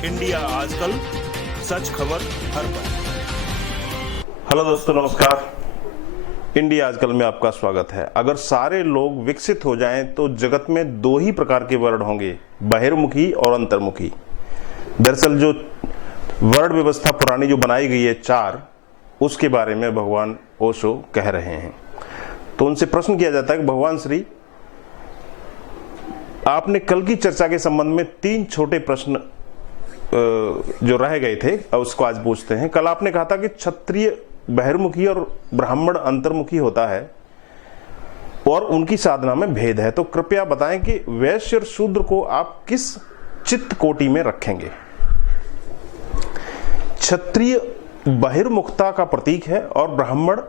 India आजकल, सच खबर हर पल। हेलो दोस्तों, नमस्कार। इंडिया आजकल में आपका स्वागत है। अगर सारे लोग विकसित हो जाएं तो जगत में दो ही प्रकार के वर्ण होंगे, बहिर्मुखी और अंतर्मुखी। दरअसल जो वर्ण व्यवस्था पुरानी जो बनाई गई है चार, उसके बारे में भगवान ओशो कह रहे हैं। तो उनसे प्रश्न किया जाता है कि भगवान श्री, आपने कल की चर्चा के संबंध में तीन छोटे प्रश्न जो रह गए थे उसको आज पूछते हैं। कल आपने कहा था कि क्षत्रिय बहिर्मुखी और ब्राह्मण अंतर्मुखी होता है और उनकी साधना में भेद है। तो कृपया बताएं कि वैश्य और शूद्र को आप किस चित्त कोटि में रखेंगे। क्षत्रिय बहिर्मुखता का प्रतीक है और ब्राह्मण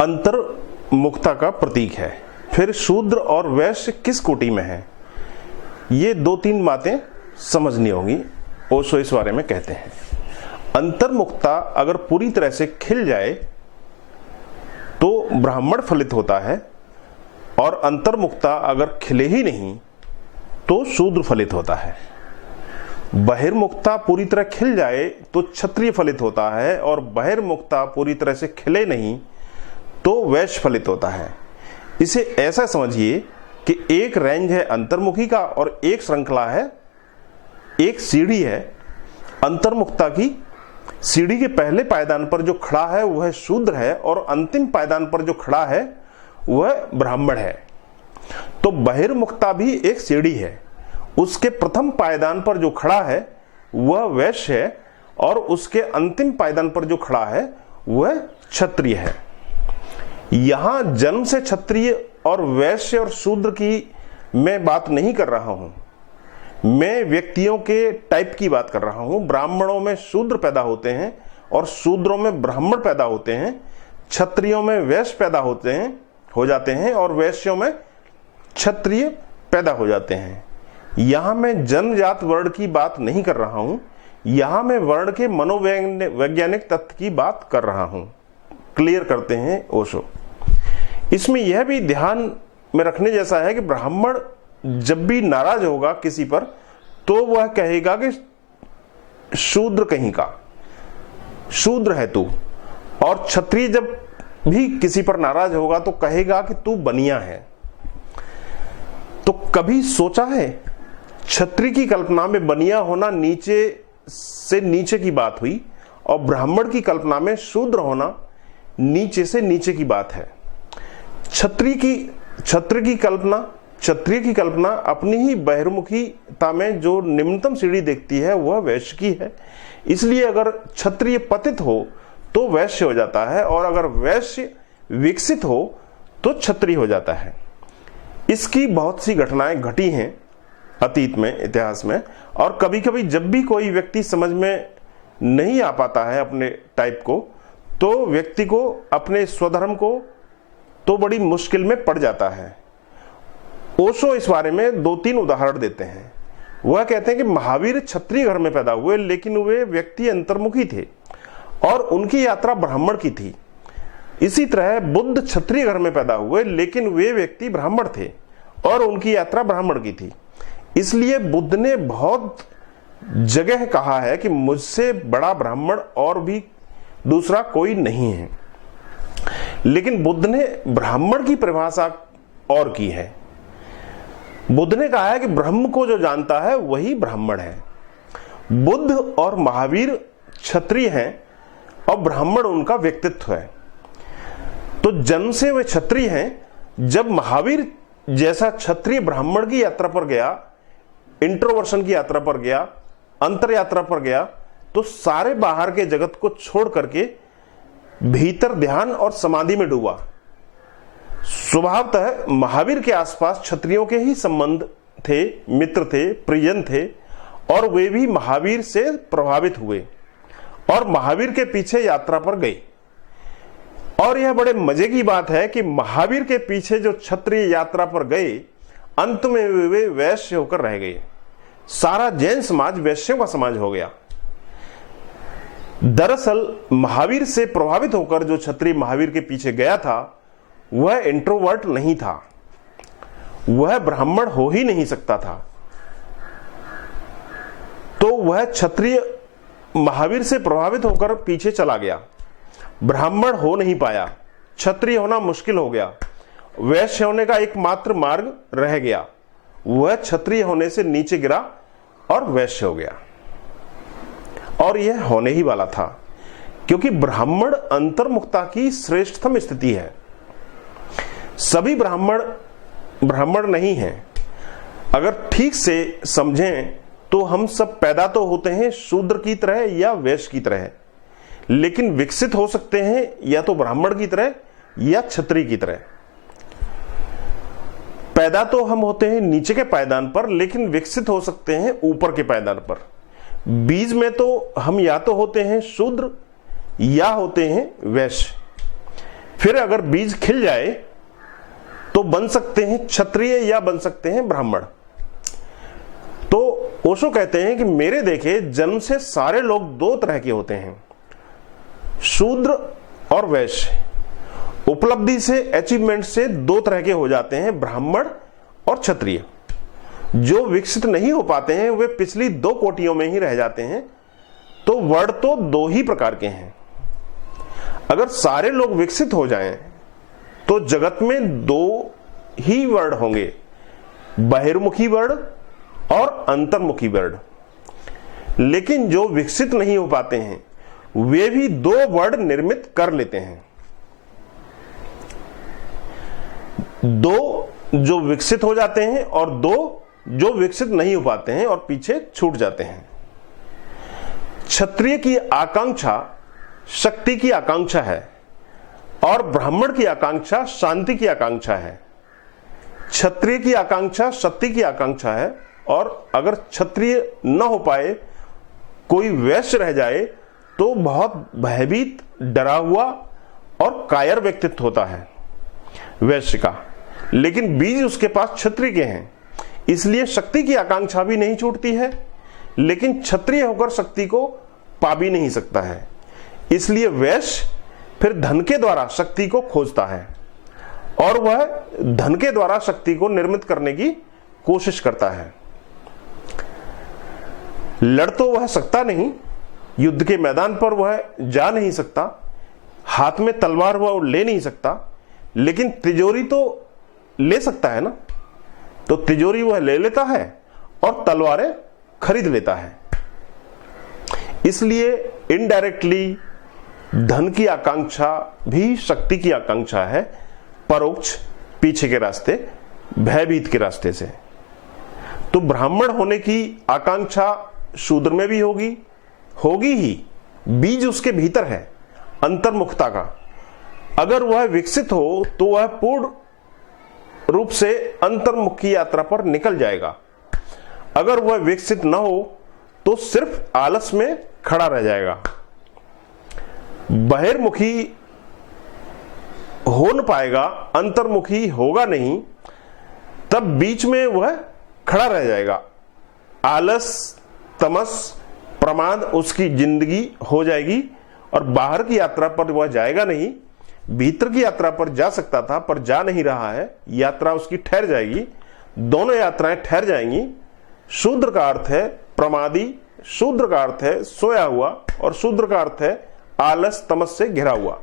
अंतर्मुखता का प्रतीक है। फिर शूद्र और वैश्य किस कोटि में है, ये दो तीन बातें समझनी होगी। ओशो इस बारे में कहते हैं, अंतर्मुखता अगर पूरी तरह से खिल जाए तो ब्राह्मण फलित होता है और अंतर्मुखता अगर खिले ही नहीं तो शूद्र फलित होता है। बहिर्मुखता पूरी तरह खिल जाए तो क्षत्रिय फलित होता है और बहिर्मुखता पूरी तरह से खिले नहीं तो वैश्य फलित होता है। इसे ऐसा समझिए कि एक रेंज है अंतर्मुखी का और एक श्रृंखला है, एक सीढ़ी है। अंतर्मुखता की सीढ़ी के पहले पायदान पर जो खड़ा है वह शूद्र है और अंतिम पायदान पर जो खड़ा है वह ब्राह्मण है। तो बहिर्मुखता भी एक सीढ़ी है, उसके प्रथम पायदान पर जो खड़ा है वह वैश्य है और उसके अंतिम पायदान पर जो खड़ा है वह क्षत्रिय है। यहां जन्म से क्षत्रिय और वैश्य और शूद्र की मैं बात नहीं कर रहा हूं, मैं व्यक्तियों के टाइप की बात कर रहा हूं। ब्राह्मणों में शूद्र पैदा होते हैं और शूद्रों में ब्राह्मण पैदा होते हैं, क्षत्रियों में वैश्य पैदा हो जाते हैं और वैश्यों में क्षत्रिय पैदा हो जाते हैं। यहां मैं जन्मजात वर्ण की बात नहीं कर रहा हूं, यहां मैं वर्ण के मनोवैज्ञानिक तथ्य की बात कर रहा हूं। क्लियर करते हैं ओशो। इसमें यह भी ध्यान में रखने जैसा है कि ब्राह्मण जब भी नाराज होगा किसी पर तो वह कहेगा कि शूद्र कहीं का, शूद्र है तू। और क्षत्रिय जब भी किसी पर नाराज होगा तो कहेगा कि तू बनिया है। तो कभी सोचा है क्षत्रिय की कल्पना में बनिया होना नीचे से नीचे की बात हुई और ब्राह्मण की कल्पना में शूद्र होना नीचे से नीचे की बात है। क्षत्रिय की कल्पना अपनी ही बहिर्मुखीता में जो निम्नतम सीढ़ी देखती है वह वैश्य की है। इसलिए अगर क्षत्रिय पतित हो तो वैश्य हो जाता है और अगर वैश्य विकसित हो तो क्षत्रिय हो जाता है। इसकी बहुत सी घटनाएं घटी हैं अतीत में, इतिहास में। और कभी कभी जब भी कोई व्यक्ति समझ में नहीं आ पाता है अपने टाइप को, तो व्यक्ति को अपने स्वधर्म को तो बड़ी मुश्किल में पड़ जाता है। ओशो इस बारे में दो तीन उदाहरण देते हैं। वह कहते हैं कि महावीर क्षत्रिय घर में पैदा हुए लेकिन वे व्यक्ति अंतर्मुखी थे और उनकी यात्रा ब्राह्मण की थी। इसी तरह बुद्ध क्षत्रिय घर में पैदा हुए लेकिन वे व्यक्ति ब्राह्मण थे और उनकी यात्रा ब्राह्मण की थी। इसलिए बुद्ध ने बहुत जगह कहा है कि मुझसे बड़ा ब्राह्मण और भी दूसरा कोई नहीं है। लेकिन बुद्ध ने ब्राह्मण की परिभाषा और की है। बुद्ध ने कहा है कि ब्रह्म को जो जानता है वही ब्राह्मण है। बुद्ध और महावीर क्षत्रिय हैं और ब्राह्मण उनका व्यक्तित्व है। तो जन्म से वे क्षत्रिय हैं। जब महावीर जैसा क्षत्रिय ब्राह्मण की यात्रा पर गया, इंट्रोवर्शन की यात्रा पर गया, अंतर यात्रा पर गया, तो सारे बाहर के जगत को छोड़ करके भीतर ध्यान और समाधि में डूबा। स्वभावतः महावीर के आसपास क्षत्रियों के ही संबंध थे, मित्र थे, प्रियजन थे और वे भी महावीर से प्रभावित हुए और महावीर के पीछे यात्रा पर गए। और यह बड़े मजे की बात है कि महावीर के पीछे जो क्षत्रिय यात्रा पर गए, अंत में वे वैश्य होकर रह गए। सारा जैन समाज वैश्यों का समाज हो गया। दरअसल महावीर से प्रभावित होकर जो क्षत्रिय महावीर के पीछे गया था वह इंट्रोवर्ट नहीं था, वह ब्राह्मण हो ही नहीं सकता था। तो वह क्षत्रिय महावीर से प्रभावित होकर पीछे चला गया, ब्राह्मण हो नहीं पाया, क्षत्रिय होना मुश्किल हो गया, वैश्य होने का एकमात्र मार्ग रह गया, वह क्षत्रिय होने से नीचे गिरा और वैश्य हो गया। और यह होने ही वाला था, क्योंकि ब्राह्मण अंतर्मुखता की श्रेष्ठतम स्थिति है। सभी ब्राह्मण नहीं हैं। अगर ठीक से समझें तो हम सब पैदा तो होते हैं शूद्र की तरह या वैश्य की तरह, लेकिन विकसित हो सकते हैं या तो ब्राह्मण की तरह या क्षत्रिय की तरह। पैदा तो हम होते हैं नीचे के पायदान पर, लेकिन विकसित हो सकते हैं ऊपर के पायदान पर। बीज में तो हम या तो होते हैं शूद्र या होते हैं वैश्य। फिर अगर बीज खिल जाए तो बन सकते हैं क्षत्रिय या बन सकते हैं ब्राह्मण। तो ओशो कहते हैं कि मेरे देखे जन्म से सारे लोग दो तरह के होते हैं, शूद्र और वैश्य। उपलब्धि से, अचीवमेंट से दो तरह के हो जाते हैं, ब्राह्मण और क्षत्रिय। जो विकसित नहीं हो पाते हैं वे पिछली दो कोटियों में ही रह जाते हैं। तो वर्ण तो दो ही प्रकार के हैं। अगर सारे लोग विकसित हो जाएं तो जगत में दो ही वर्ण होंगे, बहिर्मुखी वर्ण और अंतर्मुखी वर्ण। लेकिन जो विकसित नहीं हो पाते हैं वे भी दो वर्ण निर्मित कर लेते हैं। दो जो विकसित हो जाते हैं और दो जो विकसित नहीं हो पाते हैं और पीछे छूट जाते हैं। क्षत्रिय की आकांक्षा शक्ति की आकांक्षा है और ब्राह्मण की आकांक्षा शांति की आकांक्षा है। क्षत्रिय की आकांक्षा शक्ति की आकांक्षा है, और अगर क्षत्रिय न हो पाए, कोई वैश्य रह जाए तो बहुत भयभीत, डरा हुआ और कायर व्यक्तित्व होता है वैश्य का। लेकिन बीज उसके पास क्षत्रिय के हैं, इसलिए शक्ति की आकांक्षा भी नहीं छूटती है, लेकिन क्षत्रिय होकर शक्ति को पा भी नहीं सकता है। इसलिए वैश्य फिर धन के द्वारा शक्ति को खोजता है और वह धन के द्वारा शक्ति को निर्मित करने की कोशिश करता है। लड़ तो वह सकता नहीं, युद्ध के मैदान पर वह जा नहीं सकता, हाथ में तलवार वह ले नहीं सकता, लेकिन तिजोरी तो ले सकता है ना। तो तिजोरी वह ले लेता है और तलवारें खरीद लेता है। इसलिए इनडायरेक्टली धन की आकांक्षा भी शक्ति की आकांक्षा है, परोक्ष, पीछे के रास्ते, भयभीत के रास्ते से। तो ब्राह्मण होने की आकांक्षा शूद्र में भी होगी ही। बीज उसके भीतर है अंतर्मुखता का। अगर वह विकसित हो तो वह पूर्ण रूप से अंतर्मुखी यात्रा पर निकल जाएगा। अगर वह विकसित न हो तो सिर्फ आलस में खड़ा रह जाएगा। बहिर्मुखी हो न पाएगा, अंतर्मुखी होगा नहीं, तब बीच में वह खड़ा रह जाएगा। आलस, तमस, प्रमाद उसकी जिंदगी हो जाएगी और बाहर की यात्रा पर वह जाएगा नहीं। भीतर की यात्रा पर जा सकता था पर जा नहीं रहा है, यात्रा उसकी ठहर जाएगी। दोनों यात्राएं ठहर जाएंगी। शूद्र का अर्थ है प्रमादी, शूद्र का अर्थ है सोया हुआ, और शूद्र का अर्थ है आलस, तमस से घिरा हुआ।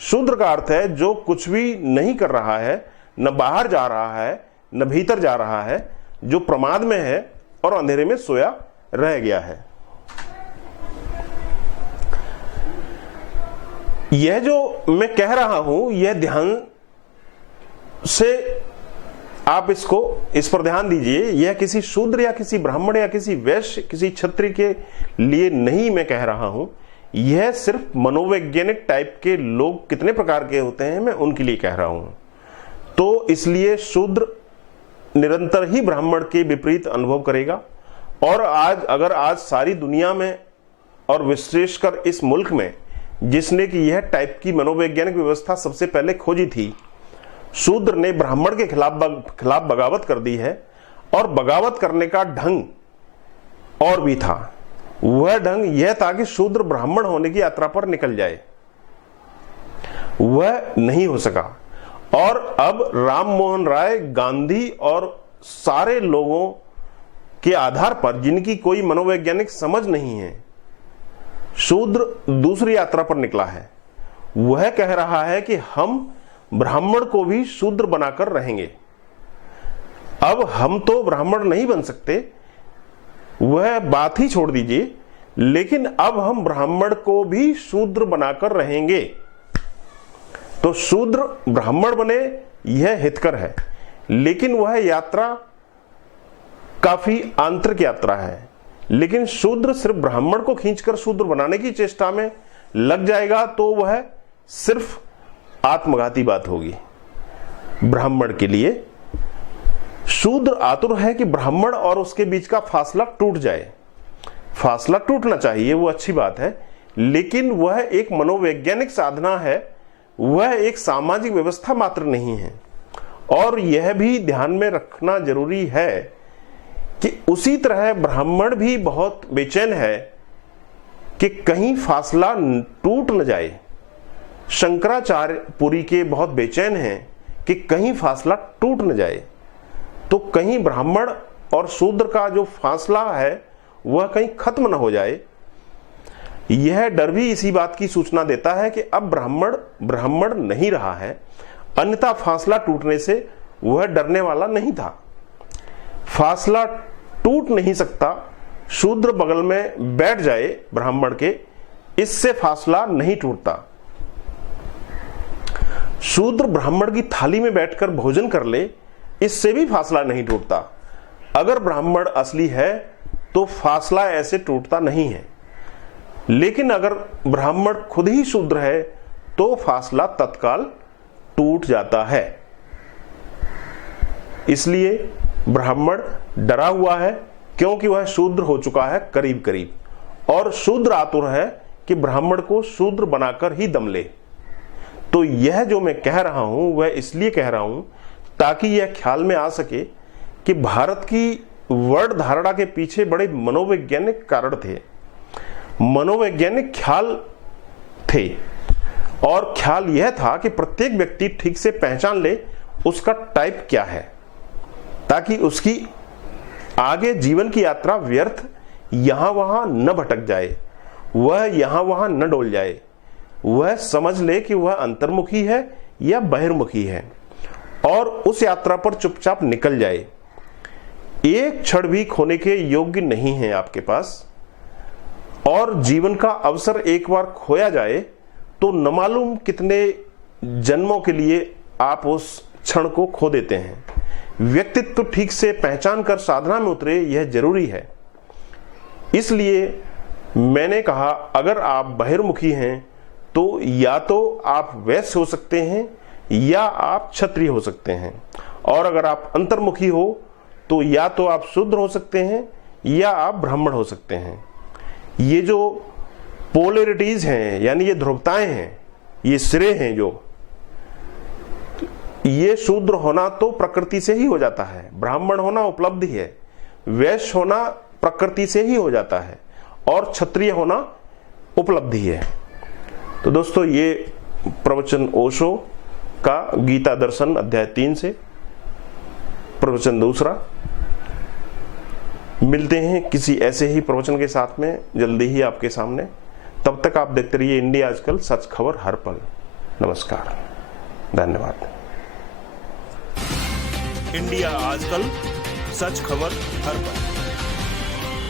शूद्र का अर्थ है जो कुछ भी नहीं कर रहा है, न बाहर जा रहा है न भीतर जा रहा है, जो प्रमाद में है और अंधेरे में सोया रह गया है। यह जो मैं कह रहा हूं, यह ध्यान से आप इस पर ध्यान दीजिए। यह किसी शूद्र या किसी ब्राह्मण या किसी वैश्य, किसी क्षत्रिय के लिए नहीं मैं कह रहा हूं। यह सिर्फ मनोवैज्ञानिक टाइप के लोग कितने प्रकार के होते हैं, मैं उनके लिए कह रहा हूं। तो इसलिए शूद्र निरंतर ही ब्राह्मण के विपरीत अनुभव करेगा। और आज सारी दुनिया में और विशेषकर इस मुल्क में, जिसने कि यह टाइप की मनोवैज्ञानिक व्यवस्था सबसे पहले खोजी थी, शूद्र ने ब्राह्मण के खिलाफ बगावत कर दी है। और बगावत करने का ढंग और भी था। वह ढंग यह था कि शूद्र ब्राह्मण होने की यात्रा पर निकल जाए। वह नहीं हो सका। और अब राम मोहन राय, गांधी और सारे लोगों के आधार पर जिनकी कोई मनोवैज्ञानिक समझ नहीं है, शूद्र दूसरी यात्रा पर निकला है। वह कह रहा है कि हम ब्राह्मण को भी शूद्र बनाकर रहेंगे। अब हम तो ब्राह्मण नहीं बन सकते, वह बात ही छोड़ दीजिए, लेकिन अब हम ब्राह्मण को भी शूद्र बनाकर रहेंगे। तो शूद्र ब्राह्मण बने यह हितकर है, लेकिन वह यात्रा काफी आंतरिक यात्रा है। लेकिन शूद्र सिर्फ ब्राह्मण को खींचकर शूद्र बनाने की चेष्टा में लग जाएगा तो वह सिर्फ आत्मघाती बात होगी। ब्राह्मण के लिए शूद्र आतुर है कि ब्राह्मण और उसके बीच का फासला टूट जाए। फासला टूटना चाहिए, वो अच्छी बात है, लेकिन वह एक मनोवैज्ञानिक साधना है, वह एक सामाजिक व्यवस्था मात्र नहीं है। और यह भी ध्यान में रखना जरूरी है कि उसी तरह ब्राह्मण भी बहुत बेचैन है कि कहीं फासला टूट न जाए। शंकराचार्य पुरी के बहुत बेचैन हैं कि कहीं फासला टूट न जाए, तो कहीं ब्राह्मण और शूद्र का जो फासला है वह कहीं खत्म न हो जाए। यह डर भी इसी बात की सूचना देता है कि अब ब्राह्मण नहीं रहा है, अन्यथा फासला टूटने से वह डरने वाला नहीं था। फासला टूट नहीं सकता, शूद्र बगल में बैठ जाए ब्राह्मण के, इससे फासला नहीं टूटता। शूद्र ब्राह्मण की थाली में बैठकर भोजन कर ले, इससे भी फासला नहीं टूटता। अगर ब्राह्मण असली है तो फासला ऐसे टूटता नहीं है, लेकिन अगर ब्राह्मण खुद ही शूद्र है तो फासला तत्काल टूट जाता है। इसलिए ब्राह्मण डरा हुआ है क्योंकि वह शूद्र हो चुका है करीब करीब, और शूद्र आतुर है कि ब्राह्मण को शूद्र बनाकर ही दम ले। तो यह जो मैं कह रहा हूं वह इसलिए कह रहा हूं ताकि यह ख्याल में आ सके कि भारत की वर्ण धारणा के पीछे बड़े मनोवैज्ञानिक कारण थे, मनोवैज्ञानिक ख्याल थे। और ख्याल यह था कि प्रत्येक व्यक्ति ठीक से पहचान ले उसका टाइप क्या है, ताकि उसकी आगे जीवन की यात्रा व्यर्थ यहां वहां न भटक जाए, वह यहां वहां न डोल जाए। वह समझ ले कि वह अंतर्मुखी है या बहिर्मुखी है और उस यात्रा पर चुपचाप निकल जाए। एक क्षण भी खोने के योग्य नहीं है आपके पास, और जीवन का अवसर एक बार खोया जाए तो न मालूम कितने जन्मों के लिए आप उस क्षण को खो देते हैं। व्यक्तित्व ठीक से पहचान कर साधना में उतरे, यह जरूरी है। इसलिए मैंने कहा अगर आप बहिर्मुखी हैं तो या तो आप वैश्य हो सकते हैं या आप क्षत्रिय हो सकते हैं, और अगर आप अंतर्मुखी हो तो या तो आप शूद्र हो सकते हैं या आप ब्राह्मण हो सकते हैं। ये जो पोलैरिटीज हैं, यानी ये ध्रुवताएं हैं, ये सिरे हैं, जो ये शूद्र होना तो प्रकृति से ही हो जाता है, ब्राह्मण होना उपलब्धि है, वैश्य होना प्रकृति से ही हो जाता है, और क्षत्रिय होना उपलब्धि है। तो दोस्तों ये प्रवचन ओशो का गीता दर्शन अध्याय 3 से प्रवचन दूसरा। मिलते हैं किसी ऐसे ही प्रवचन के साथ में जल्दी ही आपके सामने। तब तक आप देखते रहिए इंडिया आजकल, सच खबर हर पल। नमस्कार, धन्यवाद। इंडिया आजकल, सच खबर हर पल।